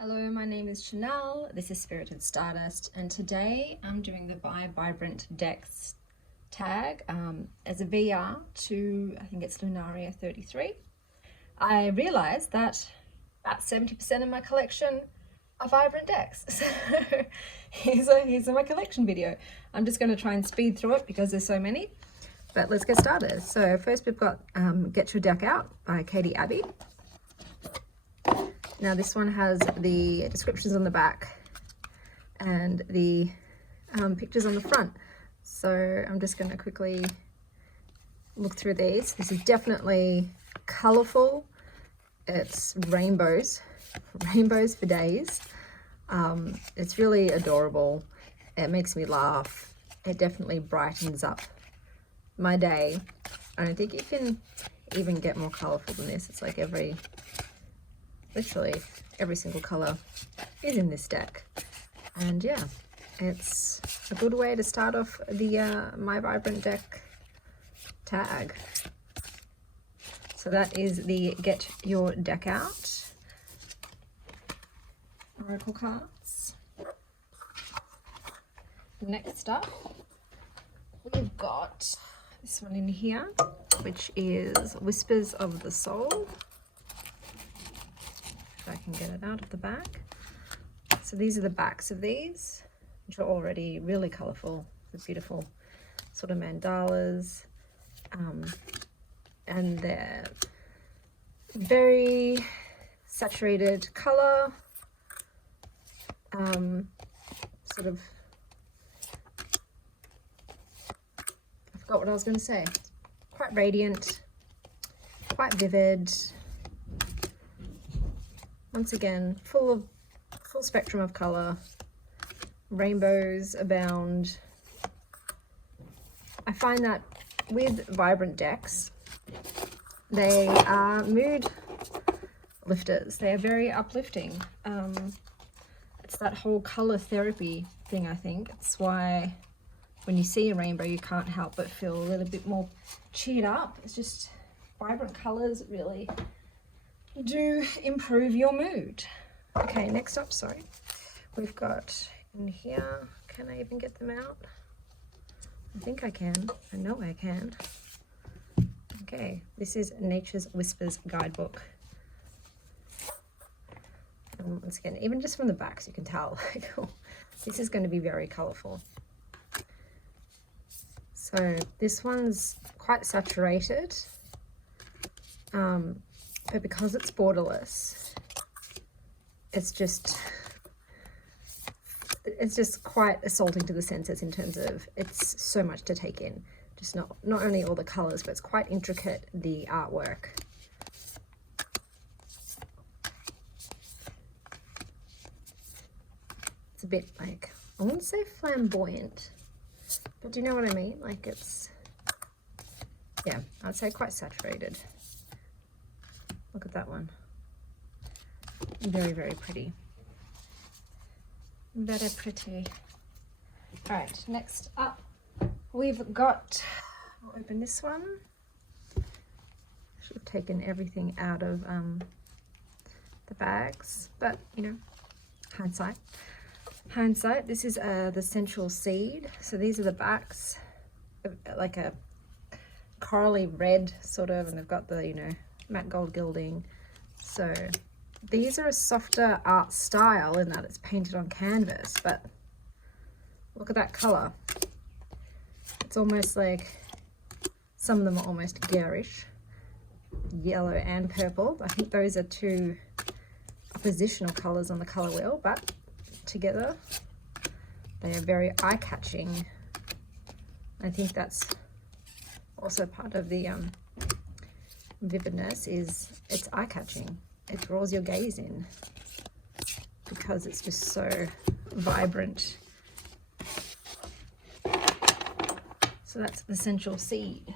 Hello, my name is Chanel, this is Spirited Stardust, and today I'm doing the myvibrantdecks tag as a VR to, I think it's Lunaria 33. I realized that about 70% of my collection are vibrant decks, so here's my collection video. I'm just going to try and speed through it because there's so many, but let's get started. So first we've got Get Your Deck Out by Katie Abbey. Now this one has the descriptions on the back and the pictures on the front. So I'm just going to quickly look through these. This is definitely colourful. It's rainbows for days. It's really adorable. It makes me laugh. It definitely brightens up my day. I don't think you can even get more colourful than this. It's like literally every single color is in this deck, and yeah, it's a good way to start off the My Vibrant Deck tag. So that is the Get Your Deck Out oracle cards. Next up we've got this one in here, which is Whispers of the Soul. I can get it out of the back. So these are the backs of these, which are already really colourful. The beautiful sort of mandalas, and they're very saturated colour, sort of, I forgot what I was going to say, quite radiant, quite vivid. Once again, full spectrum of color, rainbows abound. I find that with vibrant decks, they are mood lifters. They are very uplifting. It's that whole color therapy thing, I think. It's why when you see a rainbow, you can't help but feel a little bit more cheered up. It's just vibrant colors really do improve your mood. Okay, next up, sorry, we've got in here, can I even get them out? I think I can. I know I can. Okay, this is Nature's Whispers guidebook. And once again, even just from the backs, you can tell like, oh, this is going to be very colorful. So this one's quite saturated, but because it's borderless, it's just quite assaulting to the senses in terms of it's so much to take in. Just not only all the colors, but it's quite intricate, the artwork. It's a bit like, I wouldn't say flamboyant, but do you know what I mean? Like it's, yeah, I'd say quite saturated. Look at that one. Very, very pretty. Very pretty. All right, next up, we've got, I'll open this one. Should have taken everything out of the bags, but you know, hindsight. This is the Sensual Seed. So these are the backs, like a corally red sort of, and they've got the, you know, matte gold gilding. So these are a softer art style in that it's painted on canvas, but look at that color. It's almost like, some of them are almost garish, yellow and purple. I think those are two oppositional colors on the color wheel, but together they are very eye-catching. I think that's also part of the vividness, is it's eye-catching. It draws your gaze in because it's just so vibrant. So that's the Sensual Seed.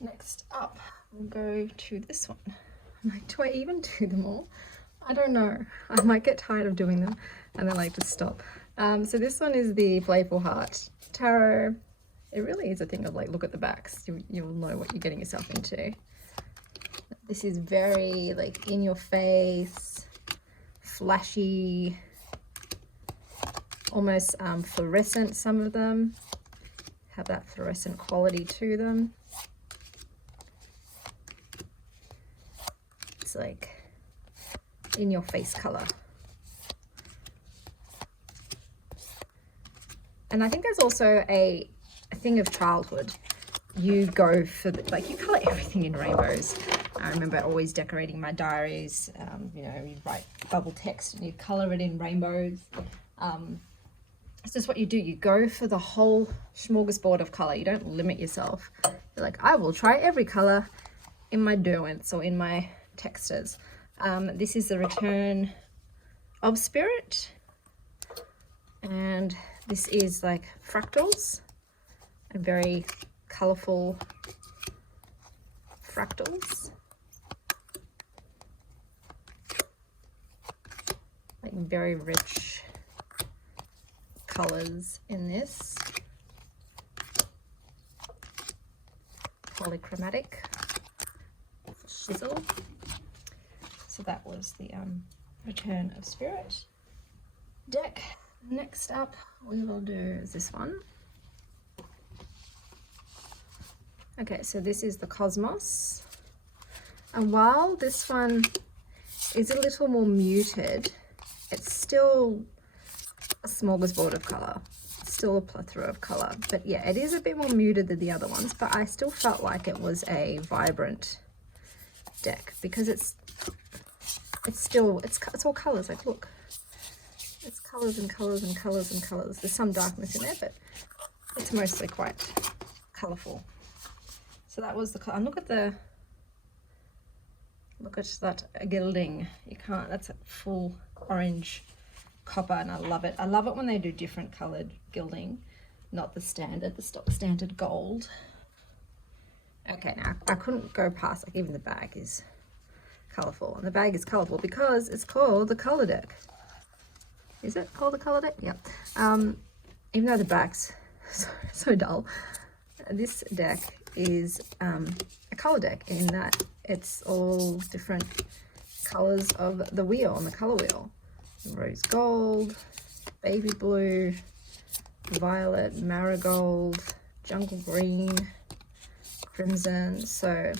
Next up, we'll go to this one. I'm like, do I even do them all? I don't know. I might get tired of doing them and then like just stop. So this one is the Playful Heart Tarot. It really is a thing of like, look at the backs. You'll know what you're getting yourself into. This is very like in your face, flashy, almost fluorescent. Some of them have that fluorescent quality to them. It's like in your face color. And I think there's also a thing of childhood. You go for like you color everything in rainbows. I remember always decorating my diaries. You know, you'd write bubble text and you color it in rainbows. It's just what you do. You go for the whole smorgasbord of color. You don't limit yourself. You're like, I will try every color in my Derwents or in my textures. This is the Return of Spirit, and this is like fractals, and very colorful fractals, like very rich colors in this. Polychromatic shizzle. So that was the Return of Spirit deck. Next up we will do is this one. Okay, so this is the Cosmos, and while this one is a little more muted, it's still a smorgasbord of color, still a plethora of color. But yeah, it is a bit more muted than the other ones, but I still felt like it was a vibrant deck because it's all colors. Like, look, it's colors and colors and colors and colors. There's some darkness in there, but it's mostly quite colorful. So that was the, and look at that gilding. You can't, that's a full orange copper, and I love it. I love it when they do different colored gilding, not the stock standard gold. Okay, now I couldn't go past, like, even the bag is colorful, and the bag is colorful because it's called the color deck. Is it called the color deck? Yeah. Even though the back's so dull, this deck is a color deck in that it's all different colors of the wheel, on the color wheel. Rose gold, baby blue, violet, marigold, jungle green, crimson. So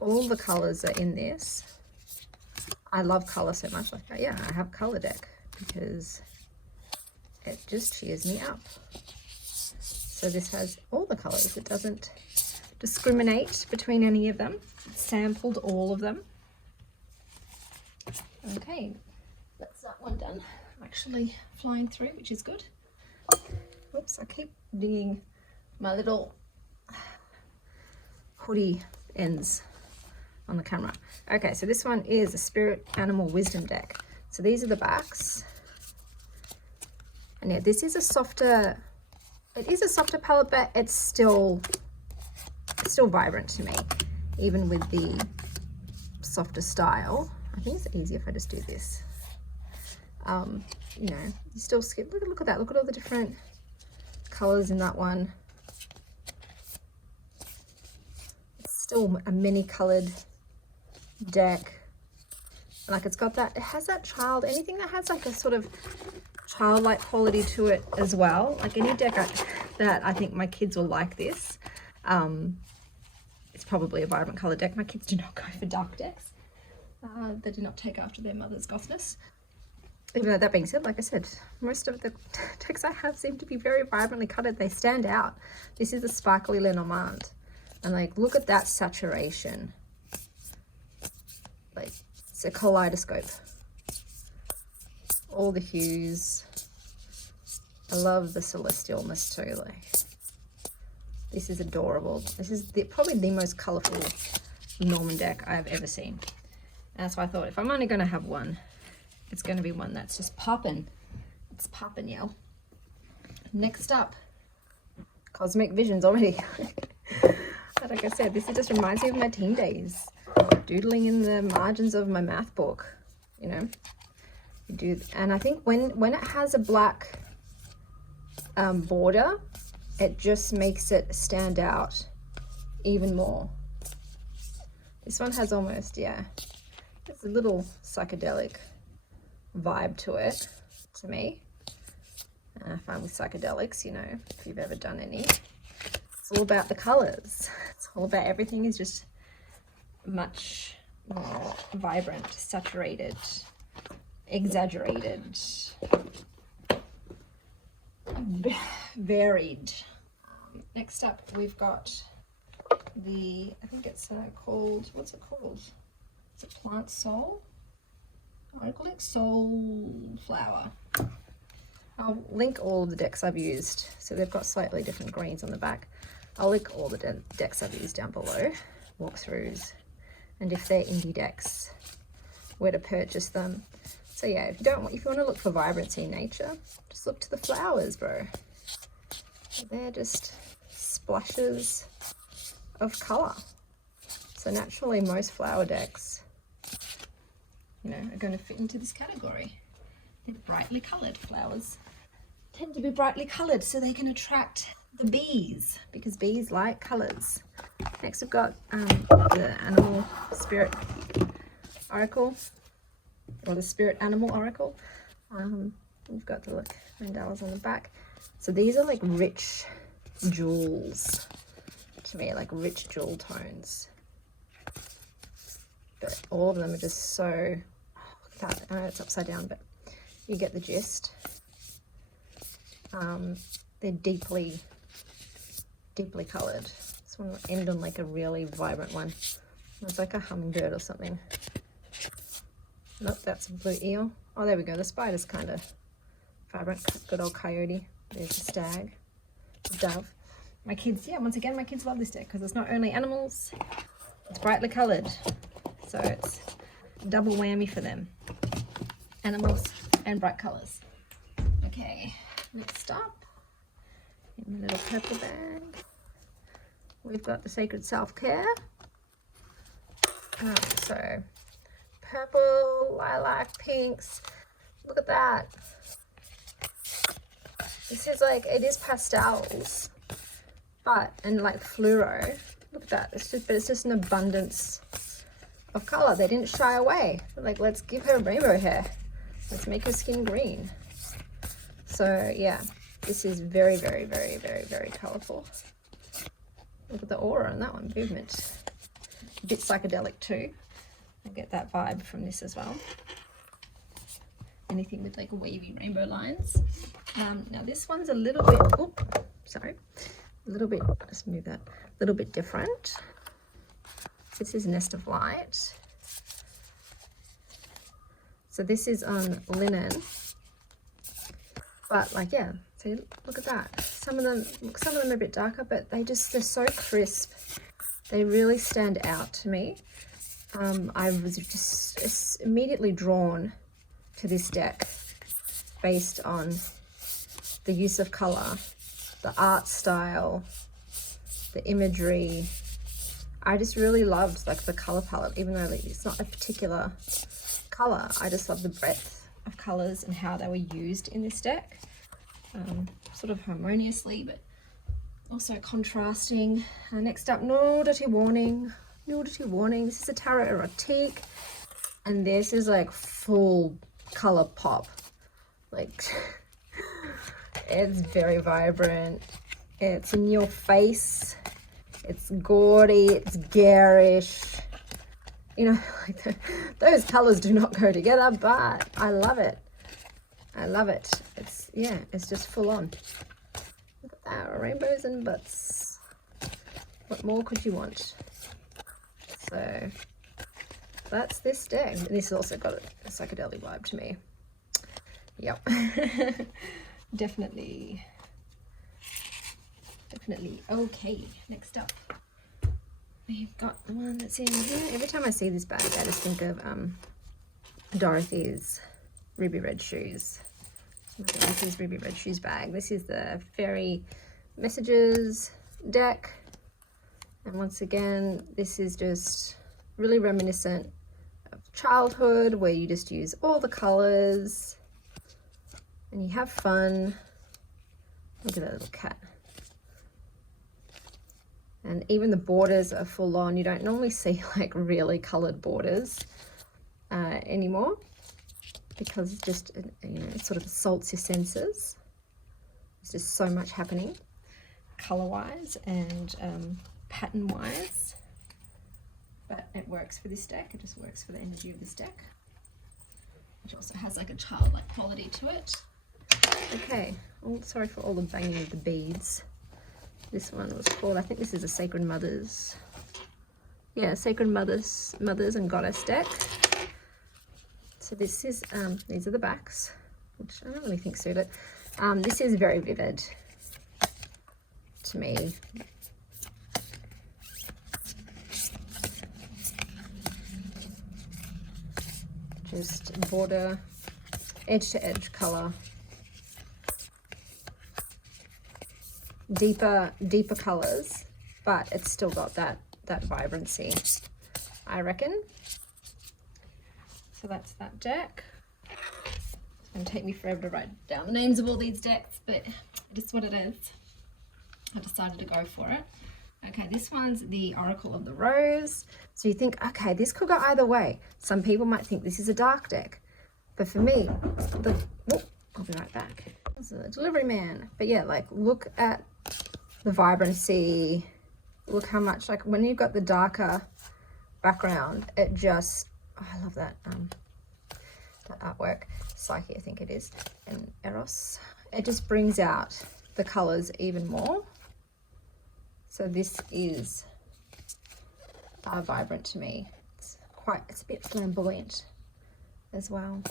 all the colors are in this. I love color so much. Like, yeah, I have color deck because it just cheers me up. So this has all the colors. It doesn't discriminate between any of them. It sampled all of them. Okay, that's that one done. I'm actually flying through, which is good. Whoops, I keep dinging my little hoodie ends on the camera. Okay, so this one is a Spirit Animal Wisdom deck. So these are the backs. And yeah, this is a softer, it is a softer palette, but it's still vibrant to me, even with the softer style. I think it's easier if I just do this. You know, you still skip, look at that, look at all the different colors in that one. It's still a many colored deck. Like, it's got that, it has that child, anything that has like a sort of childlike quality to it as well. Like any deck that I think my kids will like this. It's probably a vibrant color deck. My kids do not go for dark decks. They do not take after their mother's gothness. Even though, that being said, like I said, most of the decks I have seem to be very vibrantly colored. They stand out. This is a Sparkly Lenormand. And like, look at that saturation. Like, it's a kaleidoscope. All the hues. I love the celestialness too. Like, this is adorable. This is probably the most colorful Norman deck I've ever seen. And that's why I thought, if I'm only going to have one, it's going to be one that's just popping. It's popping, y'all. Next up, Cosmic Visions already. Like I said, this just reminds me of my teen days. Doodling in the margins of my math book, you know. And I think when it has a black border, it just makes it stand out even more. This one has almost, yeah, it's a little psychedelic vibe to it, to me. I find with psychedelics, you know, if you've ever done any, it's all about the colors. It's all about everything is just much more vibrant, saturated, exaggerated, varied. Next up, we've got the, I think it's called, what's it called? Is it Plant Soul? Oracledeck Soul Flower. I'll link all the decks I've used. So they've got slightly different greens on the back. I'll link all the decks I've used down below, walkthroughs, and if they're indie decks, where to purchase them. So yeah, if you want to look for vibrancy in nature, just look to the flowers, bro. They're just splashes of color. So naturally, most flower decks, you know, are going to fit into this category. They're brightly colored. Flowers tend to be brightly colored so they can attract the bees, because bees like colors. Next we've got the animal spirit oracle, or the spirit animal oracle. We've got the mandalas on the back. So these are like rich jewels to me, like rich jewel tones. But all of them are just so, look at that. I know it's upside down, but you get the gist. They're deeply colored. This one will end on like a really vibrant one. It's like a hummingbird or something. Nope, that's a blue eel. Oh, there we go. The spider's kind of vibrant. Good old coyote. There's the stag, the dove. My kids, yeah, once again, my kids love this deck because it's not only animals, it's brightly colored. So it's a double whammy for them. Animals and bright colors. Okay, next up, in the little purple bag, we've got the Sacred Self-Care. So purple, lilac, pinks. Look at that. This is like, it is pastels, and like fluoro. Look at that. It's just an abundance of color. They didn't shy away. They're like, let's give her rainbow hair. Let's make her skin green. So yeah, this is very, very, very, very, very colorful. Look at the aura on that one, movement. A bit psychedelic too. I get that vibe from this as well. Anything with like wavy rainbow lines. Now this one's a little bit, let's move that, a little bit different. This is Nest of Light. So this is on linen, but like, yeah, see, look at that. Some of them are a bit darker, but they're so crisp. They really stand out to me. I was just immediately drawn to this deck based on the use of color, the art style, the imagery. I just really loved like the color palette, even though it's not a particular color. I just love the breadth of colors and how they were used in this deck, sort of harmoniously, but also contrasting. Next up, nudity warning. Nudity warning. This is a tarot erotique, and this is like full color pop. Like it's very vibrant. It's in your face. It's gaudy. It's garish. You know, like those colors do not go together, but I love it. I love it. It's, yeah, it's just full on. Look at that, rainbows and butts. What more could you want? So that's this deck. This has also got a psychedelic vibe to me. Yep. Definitely okay. Next up, we've got the one that's in here. Every time I see this bag, I just think of Dorothy's Ruby Red Shoes. Dorothy's Ruby Red Shoes bag. This is the Fairy Messages deck. And once again, this is just really reminiscent of childhood, where you just use all the colors and you have fun. Look at that little cat. And even the borders are full on. You don't normally see like really colored borders anymore. because it's just, you know, it sort of assaults your senses. There's just so much happening color-wise and pattern-wise. But it works for this deck. It just works for the energy of this deck, which also has like a childlike quality to it. Okay, oh, sorry for all the banging of the beads. This one was called, I think this is a Sacred Mothers. Yeah, Sacred Mothers and Goddess deck. So this is, these are the backs, which I don't really think suit it. This is very vivid to me. Just border, edge to edge color. Deeper colors, but it's still got that vibrancy, I reckon. So that's that deck. It's going to take me forever to write down the names of all these decks, but it is what it is. I decided to go for it. Okay, this one's the Oracle of the Rose. So you think, okay, this could go either way. Some people might think this is a dark deck, but for me, I'll be right back. This is a delivery man. But yeah, like, look at the vibrancy. Look how much, like, when you've got the darker background, it just, oh, I love that that artwork. Psyche, I think it is, and Eros. It just brings out the colors even more. So this is vibrant to me. It's a bit flamboyant as well,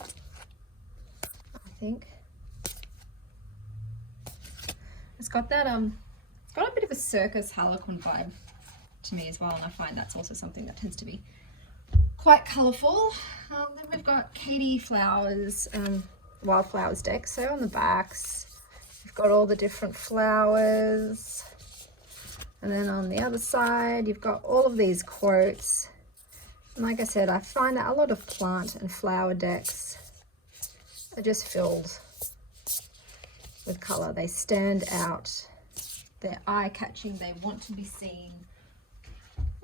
I think. It's got that it's got a bit of a circus harlequin vibe to me as well, and I find that's also something that tends to be quite colourful. Then we've got Katie Flowers, Wildflowers deck. So on the backs, you've got all the different flowers. And then on the other side, you've got all of these quotes. And like I said, I find that a lot of plant and flower decks are just filled with colour. They stand out. They're eye-catching. They want to be seen.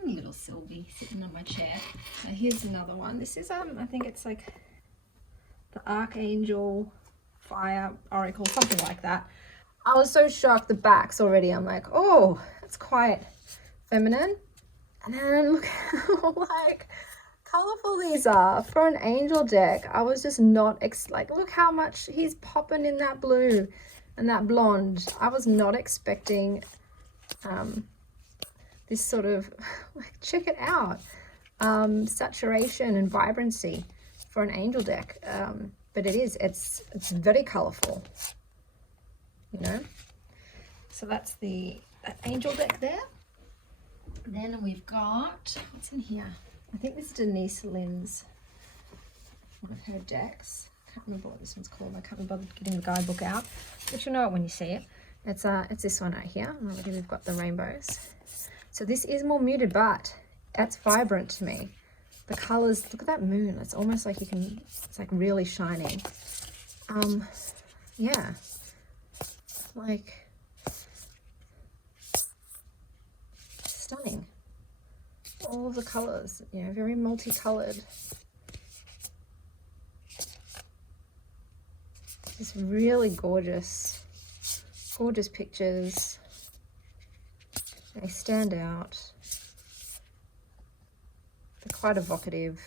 Little Sylvie sitting on my chair. So here's another one. This is, I think it's like the Archangel Fire Oracle, something like that. I was so shocked, the backs already. I'm like, oh, it's quite feminine. And then look how like colorful these are for an angel deck. I was just not like, look how much he's popping in that blue and that blonde. I was not expecting this sort of, like, check it out, saturation and vibrancy for an angel deck. But it's very colorful, you know. So that's the angel deck there. Then we've got, what's in here? I think this is Denise Lynn's, one of her decks. Can't remember what this one's called. I can't be bothered getting the guidebook out, but you'll know it when you see it. It's this one right here. And already we've got the rainbows. So this is more muted, but that's vibrant to me. The colors, look at that moon. It's almost like you can, it's like really shining. Yeah, like stunning. All of the colors, you know, very multicolored. Just really gorgeous, gorgeous pictures. They stand out. They're quite evocative.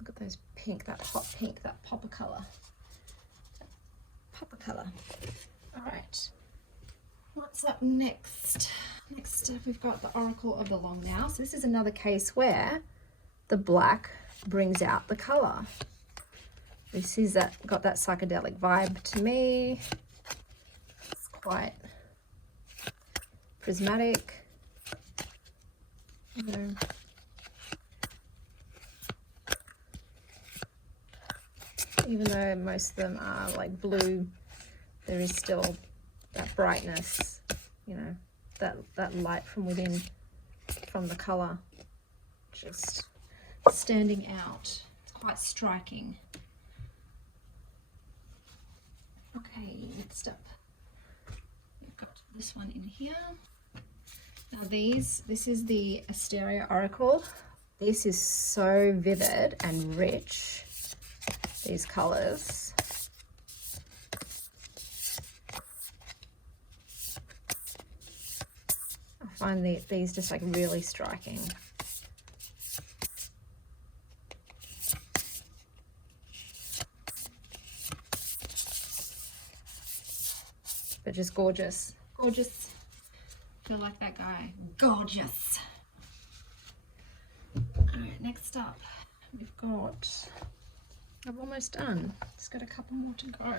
Look at those pink, that hot pink, that popper color. Popper color. All right. What's up next? Next up, we've got the Oracle of the Long Now. So this is another case where the black brings out the color. This is got that psychedelic vibe to me. It's quite prismatic, you know. Even though most of them are like blue, there is still that brightness, you know, that light from within, from the color, just standing out. It's quite striking. Okay, next up, we've got this one in here. Now this is the Asteria Oracle This is so vivid and rich, these colors. I find these just like really striking. But just gorgeous. Gorgeous. Feel like that guy. Gorgeous. Alright, next up we've got, I'm almost done. Just got a couple more to go.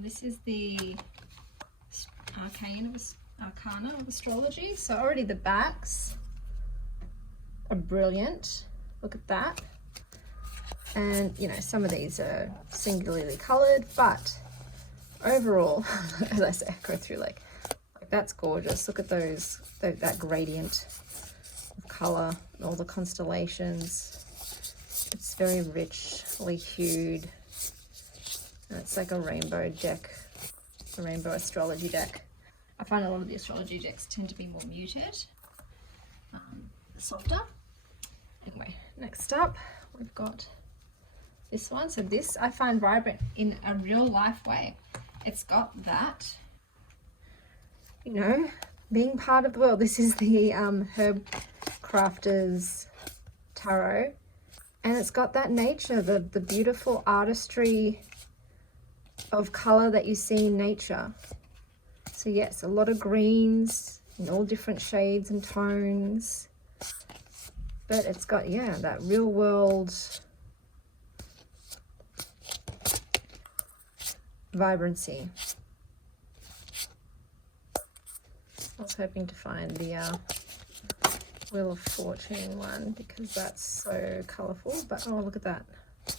This is the Arcana of Astrology. So already the backs are brilliant. Look at that. And you know, some of these are singularly colored, but overall, as I say, I go through like that's gorgeous. Look at those, that gradient of color and all the constellations. It's very richly hued. And it's like a rainbow deck, a rainbow astrology deck. I find a lot of the astrology decks tend to be more muted, softer. Anyway, next up we've got this one. So this I find vibrant in a real life way. It's got that, you know, being part of the world. This is the Herb Crafter's Tarot, and it's got that nature, the beautiful artistry of color that you see in nature. So yes, a lot of greens in all different shades and tones, but it's got, yeah, that real world vibrancy. I was hoping to find the Wheel of Fortune one because that's so colorful, but oh, look at that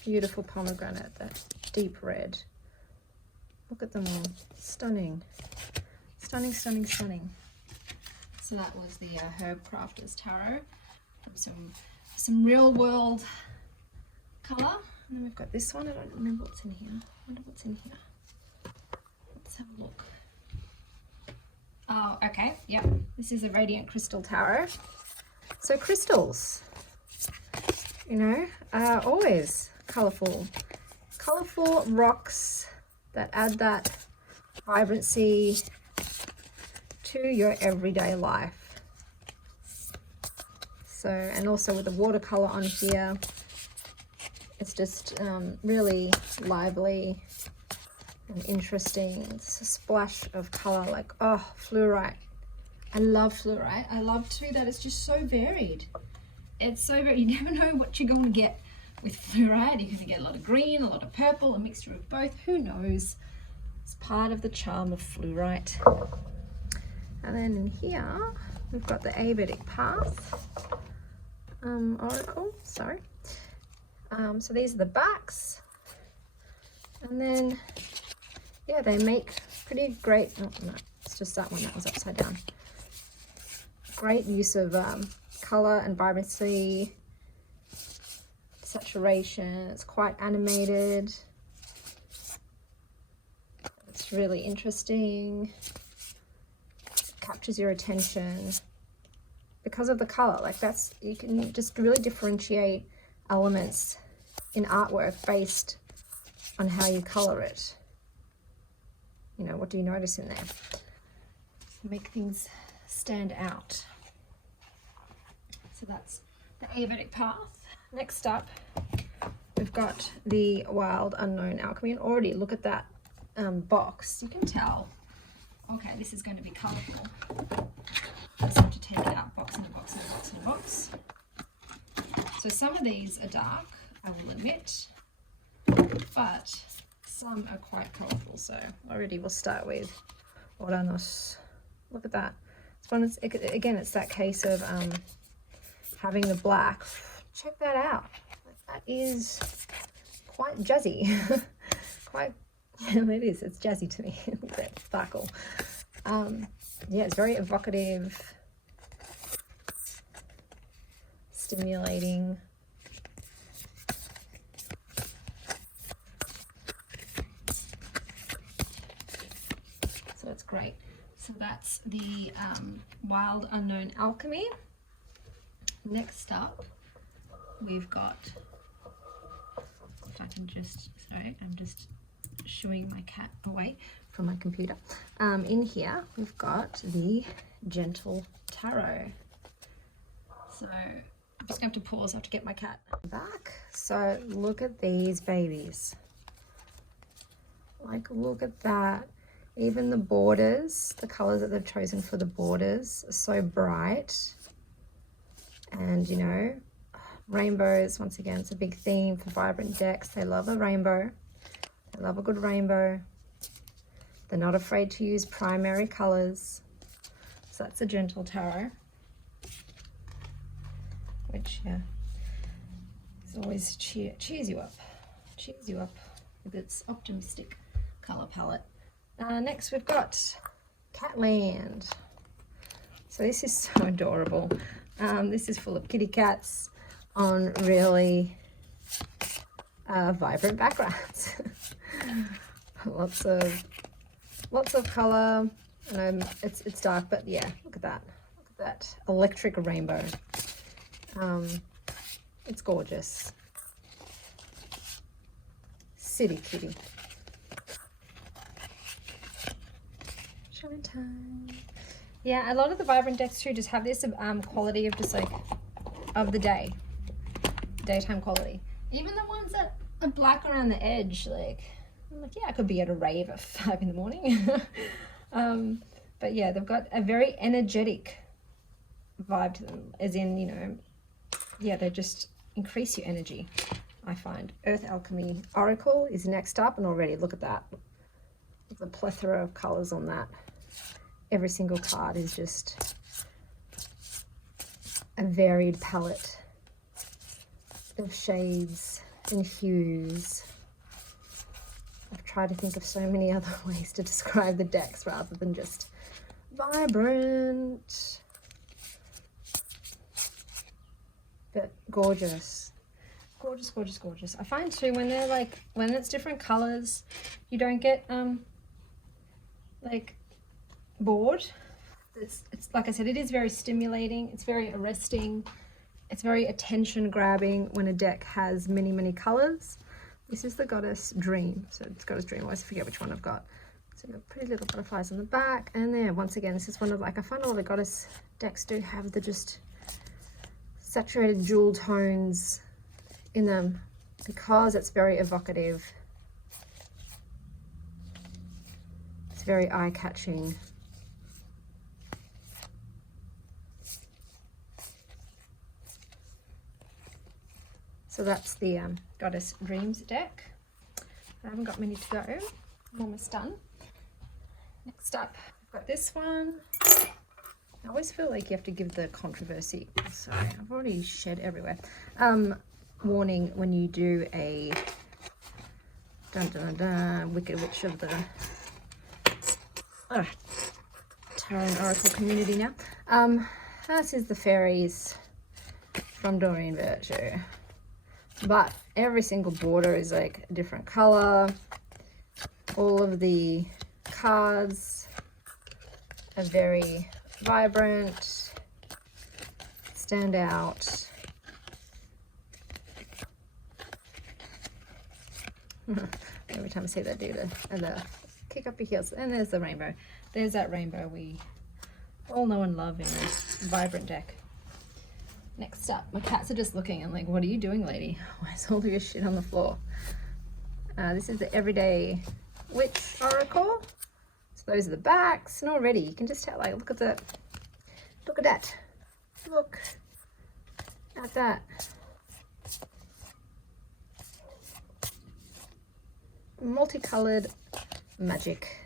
beautiful pomegranate, that deep red. Look at them all. Stunning. Stunning, stunning, stunning. So that was the Herb Crafter's Tarot from some real world color. And then we've got this one. I don't remember what's in here. I wonder what's in here. Let's have a look. Oh, okay. Yep. This is a Radiant Crystal Tarot. So crystals, you know, are always colorful. Colorful rocks that add that vibrancy to your everyday life. So, and also with the watercolor on here, it's just really lively and interesting. It's a splash of color, like, oh, fluorite. I love fluorite. I love too that it's just so varied. It's so varied. You never know what you're going to get with fluorite. You're going to get a lot of green, a lot of purple, a mixture of both. Who knows? It's part of the charm of fluorite. And then in here, we've got the Ayurvedic Path Oracle. Sorry. So these are the backs. And then, yeah, they make pretty great, oh no, it's just that one that was upside down. Great use of color and vibrancy, saturation. It's quite animated. It's really interesting. It captures your attention because of the color. Like that's, you can just really differentiate elements in artwork based on how you color it. You know, what do you notice in there? Make things stand out. So that's the Ayurvedic Path. Next up, we've got the Wild Unknown Alchemy. And already look at that box. You can tell, okay, this is going to be colorful. Just have to take it out, box in a box in a box in a box. So some of these are dark, I will admit, but some are quite colorful. So already we'll start with Oranos. Look at that. It's one. Again, it's that case of having the black. Check that out. That is quite jazzy. Quite. It is. It's jazzy to me. That sparkle. Yeah, it's very evocative, stimulating. So it's great. So that's the Wild Unknown Alchemy. Next up, we've got, if I can just, sorry, I'm just shooing my cat away from my computer. In here, we've got the Gentle Tarot. So I'm just going to have to pause. I have to get my cat back. So look at these babies. Like, look at that. Even the borders, the colors that they've chosen for the borders are so bright. And, you know, rainbows, once again, it's a big theme for Vibrant Decks. They love a rainbow. They love a good rainbow. They're not afraid to use primary colors. So that's a Gentle Tarot, which, yeah, is always cheers you up with its optimistic color palette. Next we've got Catland. So this is so adorable. This is full of kitty cats on really vibrant backgrounds. lots of color, and it's dark, but yeah, look at that electric rainbow. It's gorgeous. City kitty. Showing time. Yeah, a lot of the Vibrant decks too just have this quality of just like of the daytime quality. Even the ones that are black around the edge, like I'm like, yeah, I could be at a rave at 5 in the morning. But yeah, they've got a very energetic vibe to them, as in, you know, yeah, they just increase your energy, I find. Earth Alchemy Oracle is next up, and already look at that. The plethora of colors on that. Every single card is just a varied palette of shades and hues. I've tried to think of so many other ways to describe the decks rather than just vibrant. But gorgeous. Gorgeous, gorgeous, gorgeous. I find too when they're like, when it's different colors, you don't get like bored. It's like I said, it is very stimulating, it's very arresting, it's very attention grabbing when a deck has many, many colors. This is the Goddess Dream. So it's Goddess Dream, I always forget which one I've got. So you've got pretty little butterflies on the back, and there, once again, this is one of, like, I find all the Goddess decks do have the just saturated jewel tones in them because it's very evocative. It's very eye-catching. So that's the Goddess Dreams deck. I haven't got many to go. I'm almost done. Next up, I've got this one. I always feel like you have to give the controversy. Sorry, I've already shed everywhere. Warning when you do a Wicked Witch of the Tarot and Oracle community now. This is the fairies from Doreen Virtue. But every single border is like a different color. All of the cards are very vibrant, stand out. Every time I see that, do the kick up your heels. And there's the rainbow. There's that rainbow we all know and love in a Vibrant deck. Next up, my cats are just looking and like, what are you doing, lady? Where's all of your shit on the floor? This is the Everyday Witch Oracle. So those are the backs, and already you can just tell, like, look at that. Look at that. Look at that. Multicolored magic.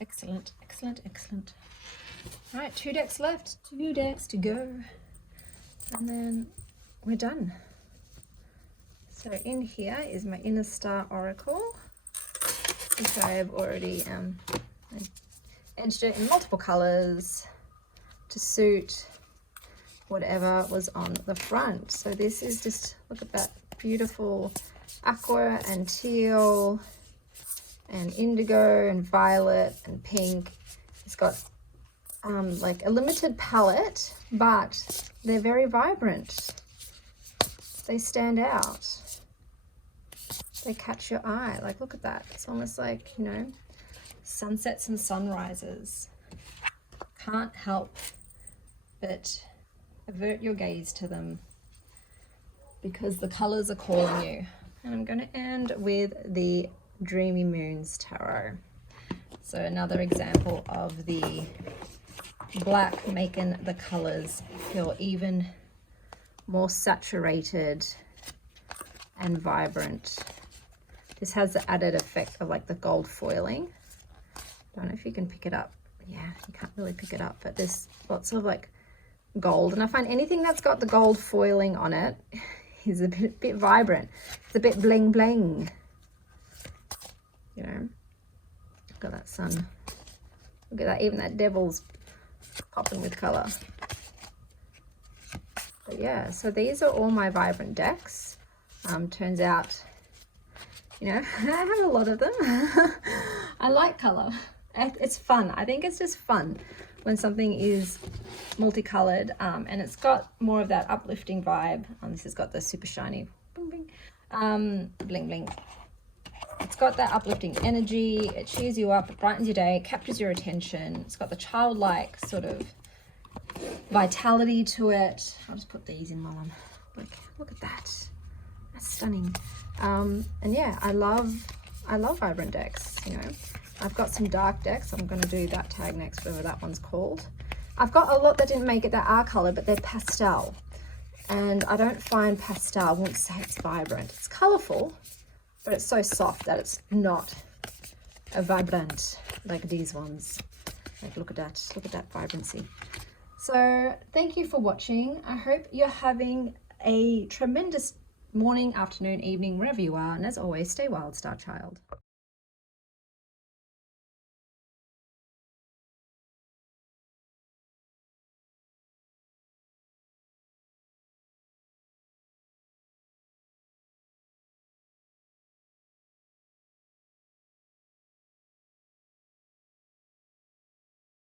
Excellent, excellent, excellent. All right, 2 decks left, 2 decks to go, and then we're done. So in here is my Inner Star Oracle, which I've already edged it in multiple colors to suit whatever was on the front. So this is just, look at that beautiful aqua and teal and indigo and violet and pink. It's got like a limited palette, but they're very vibrant. They stand out. They catch your eye. Like, look at that. It's almost like, you know, sunsets and sunrises. Can't help but avert your gaze to them because the colors are calling you. And I'm going to end with the Dreamy Moons Tarot. So another example of the black making the colors feel even more saturated and vibrant. This has the added effect of like the gold foiling. Don't know if you can pick it up. Yeah, you can't really pick it up, but there's lots of like gold, and I find anything that's got the gold foiling on it is a bit vibrant. It's a bit bling bling, you know. Look at that sun. Look at that, even that devil's popping with color. But yeah, so these are all my vibrant decks. Turns out, you know, I have a lot of them. I like color. It's fun. I think it's just fun when something is multicolored, and it's got more of that uplifting vibe. This has got the super shiny bling bling. It's got that uplifting energy. It cheers you up, it brightens your day, it captures your attention. It's got the childlike sort of vitality to it. I'll just put these in while I'm like, look at that. That's stunning. And yeah, I love vibrant decks, you know. I've got some dark decks. I'm going to do that tag next, whatever that one's called. I've got a lot that didn't make it that are color, but they're pastel. And I don't find pastel, I won't say it's vibrant. It's colorful, but it's so soft that it's not a vibrant like these ones. Like, look at that vibrancy. So thank you for watching. I hope you're having a tremendous morning, afternoon, evening, wherever you are. And as always, stay wild, star child.